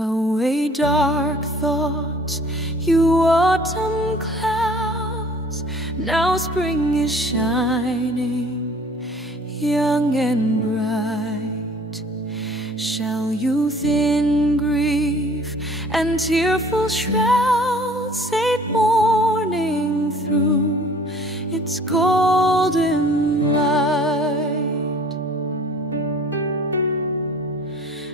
Away dark thoughts, you autumn clouds. Now spring is shining, young and bright. Shall youth in grief and tearful shrouds sail morning through its golden light?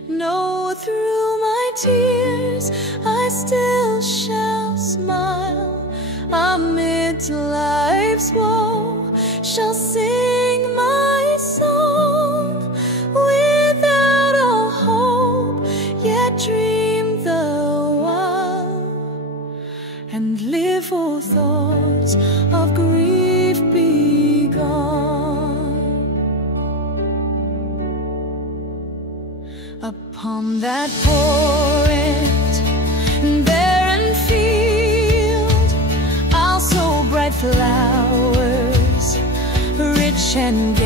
No, through my tears I still shall smile. Amid life's woe shall sing my song. Without all hope, yet dream the while, and live for thoughts of grief be gone. Upon that poor and barren field, I'll sow bright flowers, rich and gay.